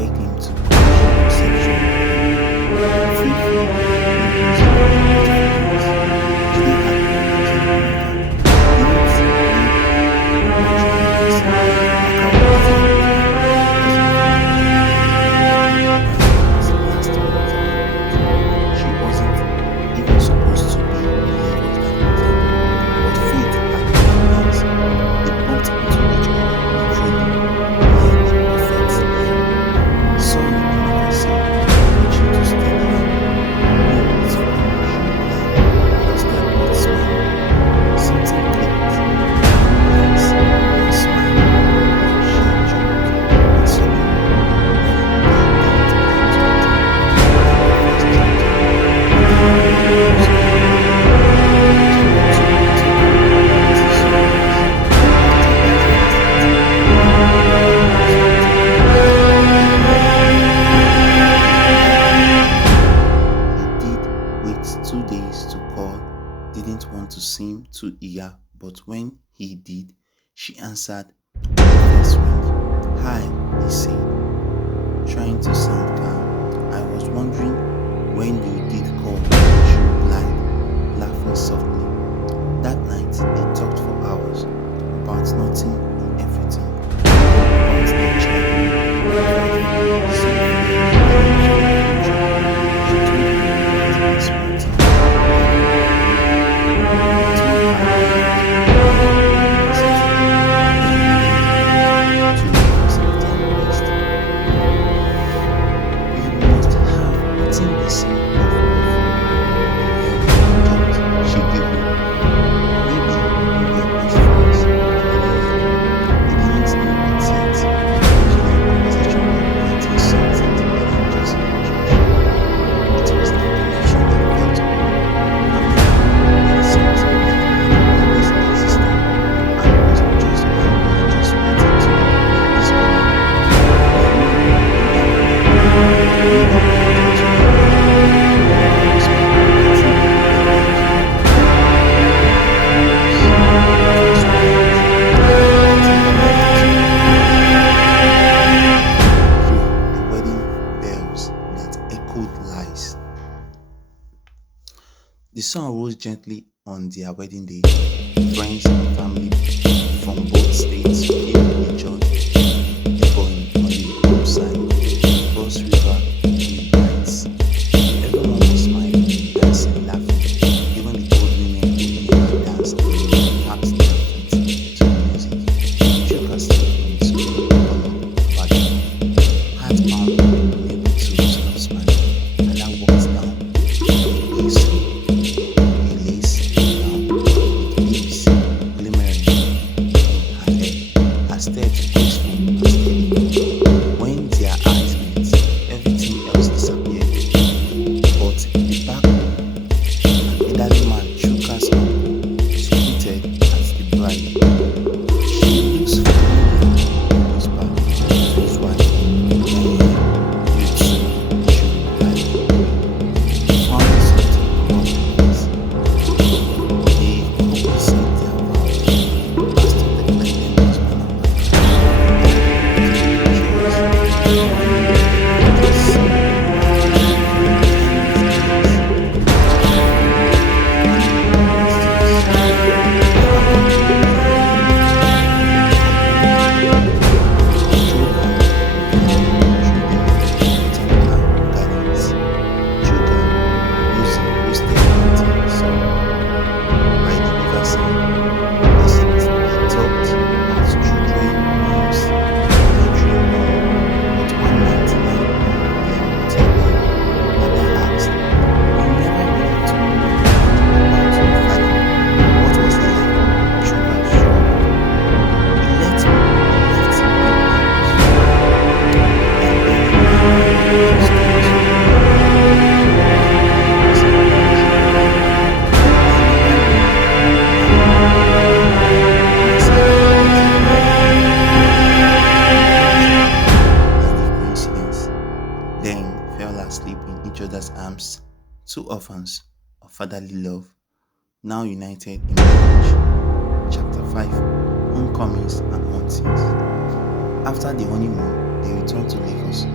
begged him to crash sexually free from music and feelings. Today had been didn't need much convincing. Maka was there with her because he last month of her life. She wasn't even supposed to be in Lagos that weekend, but fate had other plans. They bumped into each other literally near the perfect year. Sorry, I never said, reaching to steady her. No, it's fine, she replied, flustered but smiling. Something clicked. One glance, one smile, one shared joke, and suddenly, when they didn't plan to attend their first chapter, chapter 2 continued until sunrise. After that first outing, everyone was waiting He did wait 2 days to call, didn't want to seem too eager, but when he did, she answered on the first ring. Hi, he said, trying to sound calm. I was wondering when you did call, she replied, laughing softly. That night, they talked for hours about nothing and everything, about their childhood, life, Sylvia, dreams of the future. She told him about this mountain life he told her about going to university, then leaving to Lagos after university. We must have eaten the same puff puff or joked, she giggled. Maybe we were best friends, he nodded. They didn't know it yet, those long conversations were planting something deeper than just infatuation. It was the connection that felt familiar, like something that had always existed and was just waiting to be rediscovered. We knew neither wanted neither wanted to let go, neither whispered anything that might kill us. It was quiet, lighting the light as we pray the wedding bells that echoed lies. The sun rose gently on their wedding day. Friends and family from both states came rejoiced, echoing on the hillside, across river in the lights. Everyone was smiling, dancing, laughing. Even the old women who never danced packed their feet to the music. Sugar still in its green color pattern. Heart pounding, unable to stop smiling. And I walked down a lace gown with leaves glimmering in her hair. Her steps graceful and steady. When their eyes met, everything else disappeared. But in the back room, an elderly man shook her uncle, squinted at the bride. She looks familiar, he whispered to his wife. You too, she replied. He found something about her face. The couple said their vows. The pastor declared them husband and wife. Everyone came to rejoice. One just seemed each other's arms, two orphans of fatherly love, now united in marriage. Chapter 5 Homecomings and Hauntings. After the honeymoon, they returned to Lagos.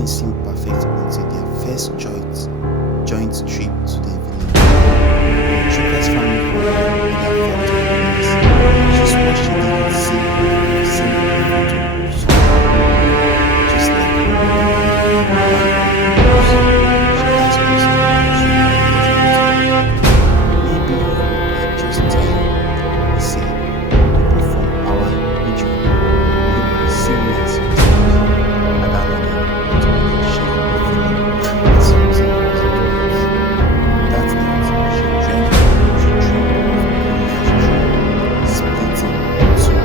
everything seemed perfect until their first joint trip to the village. When Chuka's family called her, Ida felt uneasy. She swore she didn't see a single photo of someone just like her mother. She asked us if maybe you are just tired. He said, people from our region look similar sometimes. And I nodded, but couldn't shake the feeling that something wasn't right. That night, she dreamed of a large tree splitting in two,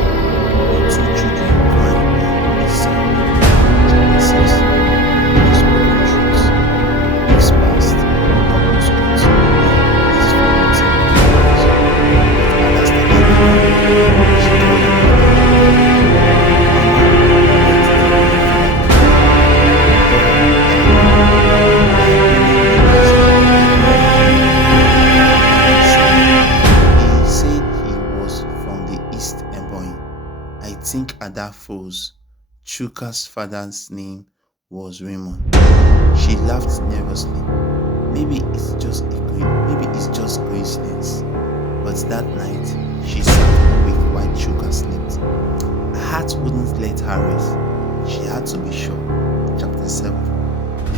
with two children crying on each side. Chapter 6. Unspoken truths. Weeks passed. The couples continued their blissful routine indoors. But Ada started crying. She called her mother and begged, Mama, why did you feel like crying? He said he was from the East Ebonyi. I think Ada froze. Chuka's father's name was Raymond. She laughed nervously. Maybe it's just coincidence. But that night, she sat awake while Chuka slept. Her heart wouldn't let her rest. She had to be sure. Chapter 7. The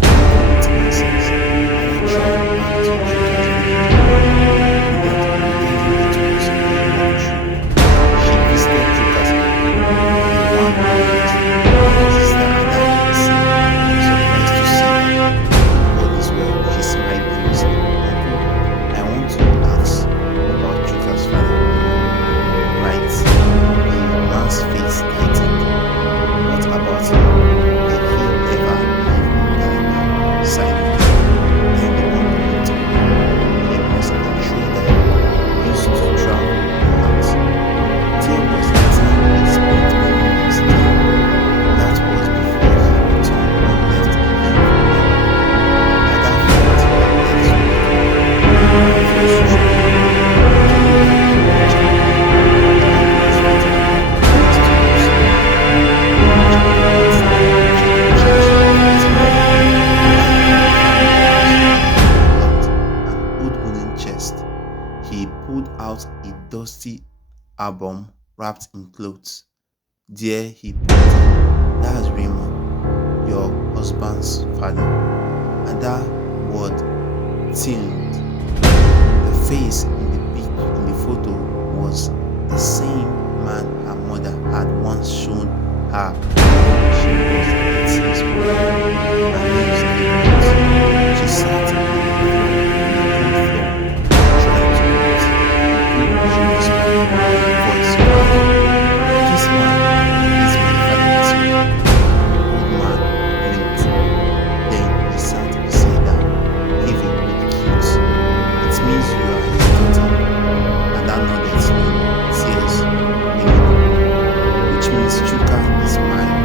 people with answers. Ada traveled back to Chuka's village. Pretending it was a work trip. She visited Chuka's uncle, the one who sister Ada had seen. Surprised to see her. All is well, she smiled nervously. Uncle, I want to ask about Chuka's father. Right. The man's face tightened. What about him? Did he ever live in Ghana? Silence. Then the uncle looked up. He was a trader, used to travel a lot. There was a time he spent many months there. That was before he returned and left again for ever. Ada felt her legs weaken. Her voice trembled. Do you like the watcher? The uncle invited her next to himself. An old wooden chest. He pulled out a dusty album wrapped in clothes. There he pointed. That's Raymond, your husband's father. And that word tilted. The face in the photo was the same man her mother had once shown her when she was 8 years old. Her nails came out. She sat on the cold floor, trying to breathe. Uncle, she whispered, voice quiet. This man is my father too. Old man blinked. Then he sat beside her, heaving with guilt. It means you are his daughter. And I nodded slowly, tears raining on me. Which means Chuka is mine.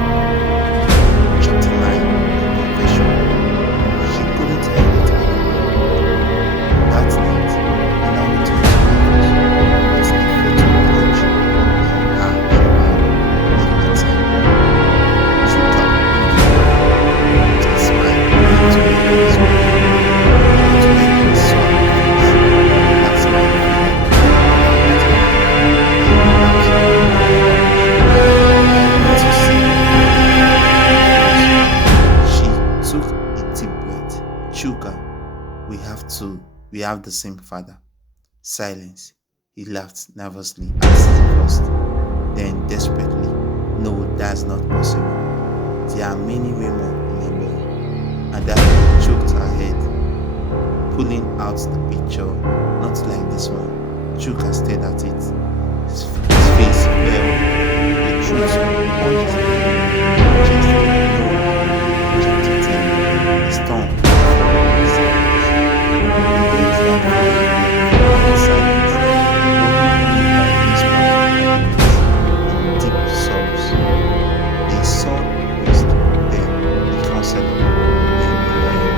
Chapter 9. The Confession. She couldn't hide it anymore. That night, Ada returned to Lagos with a photo clutched in her handbag like a time bomb. Chuka opened it with a smile and told her his wife. But when he saw her face, that smile faded. Ada put her hand in her lap. She took a deep breath. Chuka, we have the same father. Silence. He laughed nervously at first, then desperately. No, that's not possible. There are many Raymond in Ebonyi. And that choked her head, pulling out the picture, not like this one. Chuka stared at it. His face fell. The truth punched him in the chest. No. Chapter 10. The storm. The days that followed in silence, broken only by whispered and deep sobs. They saw a priest, then a counselor, then a lawyer.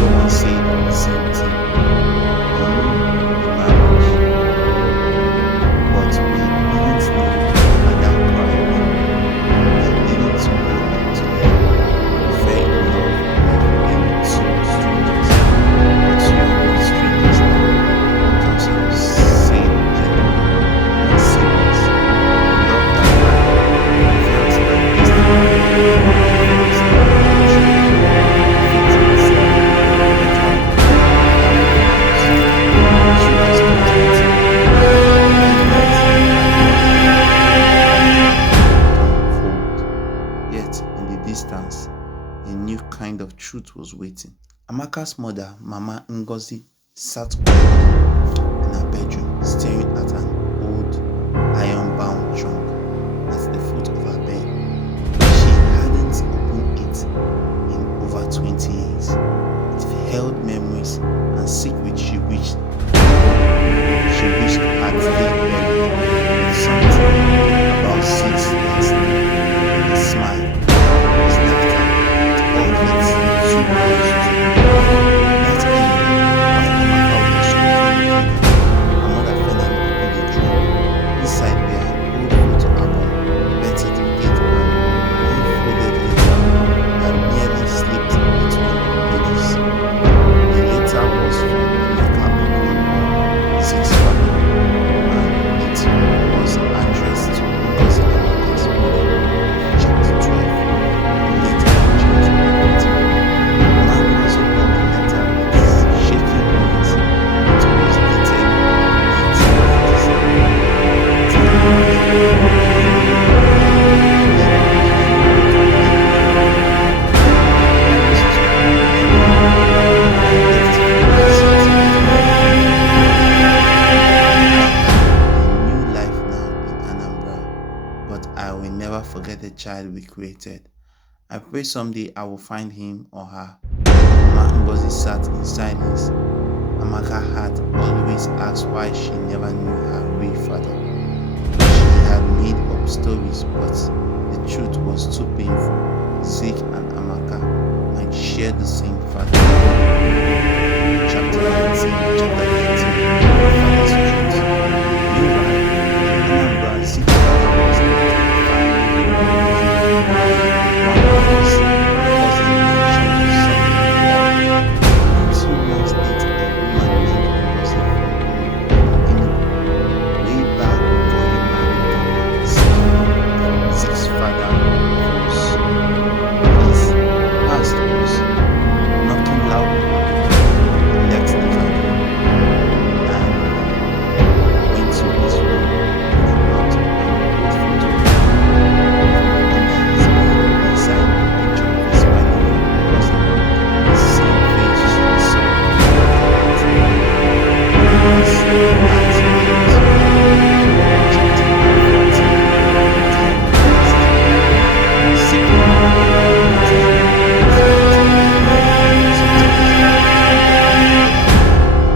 No one said the same thing. Unknown the marriage. But we didn't know at that point. We didn't know distance, a new kind of truth was waiting. Amaka's mother, Mama Ngozi, sat quietly in her bedroom, staring at an old iron-bound trunk at the foot of her bed. She hadn't opened it in over 20 years. It held memories and secrets she wished had stayed buried. With something about six last name, a smile, his laughter, all hits too close to that evening, while Amaka was cooking dinner, her mother finally opened the drawer. Inside were an old photo album, Betty the Gate and unfolded letter that nearly slipped between the pages. The letter was from Emeka Okonkwo, six father, and it was addressed to Ngozi Amaka's mother. Chapter 12. The letter changed everything. Man was opened the letter with shaking hands. It was dated 1997. New life now in Anambra, but I will never forget the child we created. I pray someday I will find him or her. Mama Ngozi sat in silence. Amaka had always asked why she never knew her real father. She had made up stories, but the truth was too painful. Zeke and Amaka might share the same father. Chapter 19, Chapter 18, Father's Truth. Meanwhile, in Anambra, Zeke's father was not a family reunion. One was cousin mentioned something about 2 months later a woman named Ngozi from Enugu, way back before he married Mama Zeke. Zeke's father was his past was knocking loudly at the door. He left the cabin and went to his room, pulled out an old photo under his bed. Inside a picture of his smiling young cousin, the same face he saw at his aunt's wedding. Chapter 14.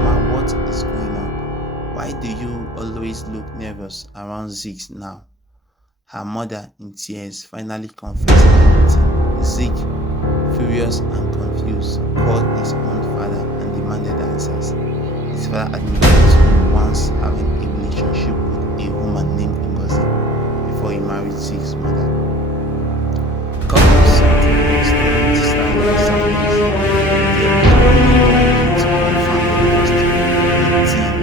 Mama, what is going on? Why do you always look nervous around Zeke now? Her mother, in tears, finally confessed everything. Zeke, furious and confused, called his own father and demanded answers. His father admitted to once having a relationship with a woman named Ngozi before he married Zeke's mother. The couple sat in stunned silence. There was only one way to confirm the worst. 18.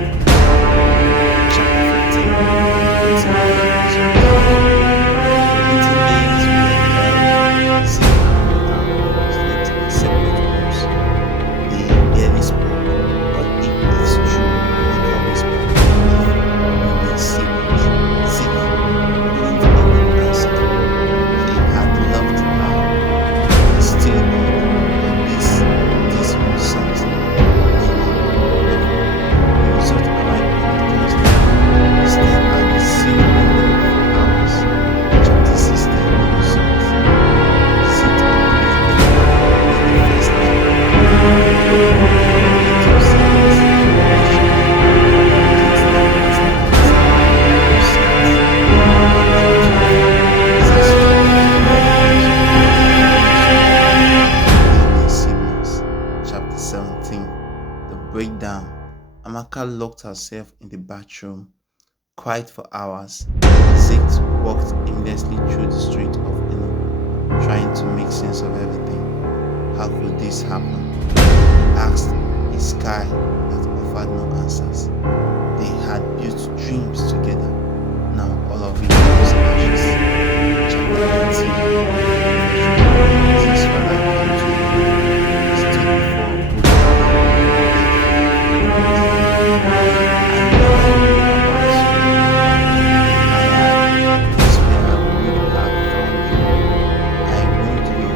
Chapter 15. 18 days were held. Zeke and Amaka slept in separate rooms. They barely spoke, but if it's true, Amaka whispered, if we were serious, Zeke couldn't even answer. He had loved her, he still did, but this was something no one could ever. The result arrived on a Thursday. We stared at the sealed envelope for hours. Chapter 16. The result. Zeke opened the envelope with the first name Amaka. Chapter 17. The breakdown. Amaka locked herself in the bathroom, quiet for hours. Zeke walked aimlessly through the street of Enugu, trying to make sense of everything. How could this happen? He asked a sky that offered no answers. They had built dreams together. Now all of it was ashes. Chapter 19. Zeke's father came to him. He stood before both of them. I never knew about you. I had this where I would have found you. I won't know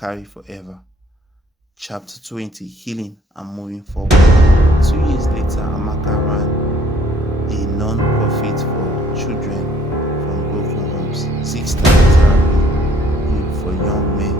carry forever. Chapter 20, Healing and Moving Forward. 2 years later, Amaka ran a non-profit for children from broken homes, 6-star therapy group for young men